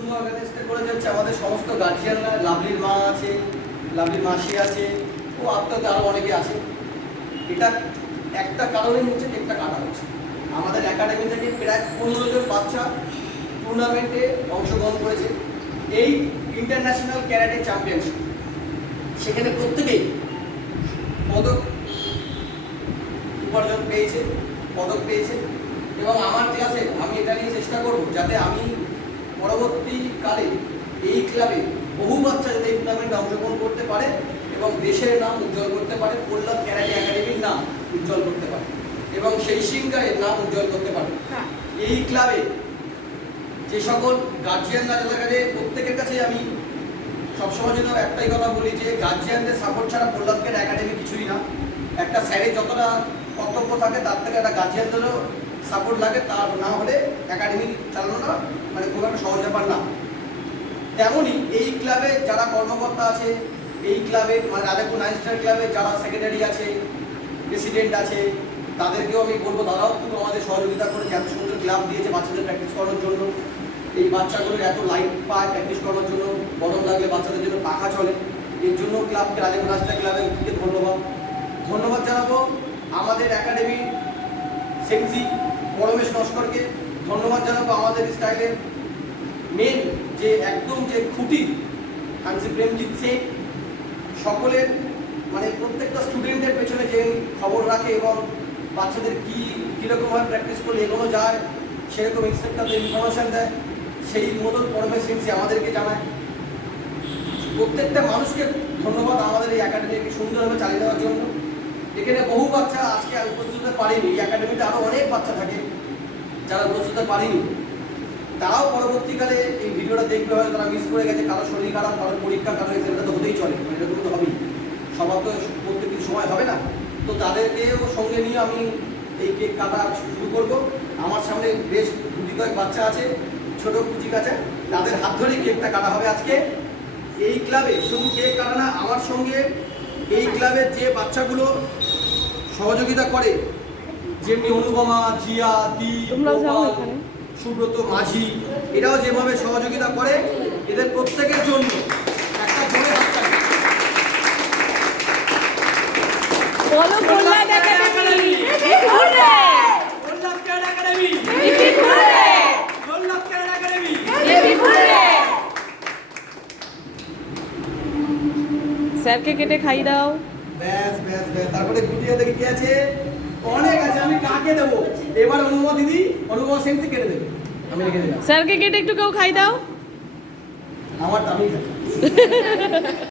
জন্য অর্গানাইজটা করেছে হচ্ছে আমাদের সমস্ত গার্জিয়ানরা, লাভলির মা আছে, লাভলির মাসি আছে, ও আপনাদের আরও অনেকে আছে। এটা একটা কারণে হচ্ছে কেকটা কাটা হচ্ছে। আমাদের একাডেমি থেকে প্রায় 15 জন বাচ্চা টুর্নামেন্টে অংশগ্রহণ করেছে, এই ইন্টারন্যাশনাল ক্যারাটে চ্যাম্পিয়নশিপ। সেখানে প্রত্যেকেই পদক উপার্জন পেয়েছে, পদক পেয়েছে। এবং আমার ক্লাসে আমি এটা নিয়ে চেষ্টা করব যাতে আমি পরবর্তীকালে এই ক্লাবে বহু বাচ্চা যাতে এই টুর্নামেন্টে অংশগ্রহণ করতে পারে এবং দেশের নাম উজ্জ্বল করতে পারে, প্রহ্লাদ ক্যারাটে একাডেমির নাম উজ্জ্বল করতে পারে এবং সেই সিংকারের নাম উজ্জ্বল করতে পারে। এই ক্লাবে যে সকল গার্জিয়ানরা যাদের প্রত্যেকের কাছে আমি সবসময় জন্য একটাই কথা বলি যে গার্জিয়ানদের সাপোর্ট ছাড়া প্রহ্লাদ ক্যারাটে একাডেমি কিছুই না। একটা স্যারের যতটা কর্তব্য থাকে তার থেকে একটা গার্জিয়ানদেরও সাপোর্ট লাগে, তার না হলে একাডেমি চালানোটা মানে খুব একটা সহজ ব্যাপার না। তেমনই এই ক্লাবে যারা কর্মকর্তা আছে, এই ক্লাবে মানে রাজাপুর 9 স্টার ক্লাবে যারা সেক্রেটারি আছে, প্রেসিডেন্ট আছে, তাদেরকেও আমি বলবো দাদাও একটু আমাদের সহযোগিতা করে এত সুন্দর ক্লাব দিয়েছে বাচ্চাদের প্র্যাকটিস করানোর জন্য। এই বাচ্চাগুলোর এত লাইট পায় প্র্যাকটিস করানোর জন্য, গরম লাগলে বাচ্চাদের জন্য পাখা চলে, এর জন্য ক্লাবকে রাজাপুর 9 স্টার ক্লাবের ধন্যবাদ জানাবো। আমাদের একাডেমির সেন্সি পরমেশ নস্করকে ধন্যবাদ জানাবো। আমাদের স্টাইলের মেন যে একদম যে খুঁটি হানসি প্রেমজিৎ সিং, সকলের মানে প্রত্যেকটা স্টুডেন্টের পেছনে যে খবর রাখে এবং বাচ্চাদের কীরকমভাবে প্র্যাকটিস করলে এগোনো যায় সেরকম ইন্সট্রাক্টরদের ইনফরমেশান দেয়, সেই মতন পরমেশ সিংসি আমাদেরকে জানায়। প্রত্যেকটা মানুষকে ধন্যবাদ আমাদের এই একাডেমিকে সুন্দরভাবে চালিয়ে দেওয়ার জন্য। এখানে বহু বাচ্চা আজকে উপস্থিত হতে পারেনি, এই একাডেমিতে আরও অনেক বাচ্চা থাকে যারা উপস্থিত হতে পারেনি, তারাও পরবর্তীকালে এই ভিডিওটা দেখবে, হয়তো তারা মিস করে গেছে, কারো শরীর খারাপ, কারোর পরীক্ষা, কারোর এক্সামটা তো হতেই চলে, এরকম তো হবেই, সবার তো প্রত্যেকদিন সময় হবে না। তো তাদেরকেও সঙ্গে নিয়ে আমি এই কেক কাটা শুরু করব। আমার সামনে বেশ দুটি কয়েক বাচ্চা আছে, ছোটো কুচি কাছে, তাদের হাত ধরেই কেকটা কাটা হবে আজকে। এই ক্লাবে শুধু কেক কাটা না, আমার সঙ্গে এই ক্লাবের যে বাচ্চাগুলো সহযোগিতা করে, যেমনি অনুপমা, জিয়া, দীপ, সুব্রত, মাঝি, এরাও যেভাবে সহযোগিতা করে, এদের প্রত্যেকের জন্য একটা জোরে হাততালি। স্যারকে কেটে খাই দাও। ব্যাস ব্যাস ব্যাস, তারপরে গুটিয়া দেখে কি আছে, অনেক আছে, আমি কাকে দেবো এবার? অনুপমা দিদি, অনুপমা সেন্সি কেটে দেবে, আমি রেখে দিলাম। স্যারকে কেটে একটু কেউ খাই দাও। আমার আমি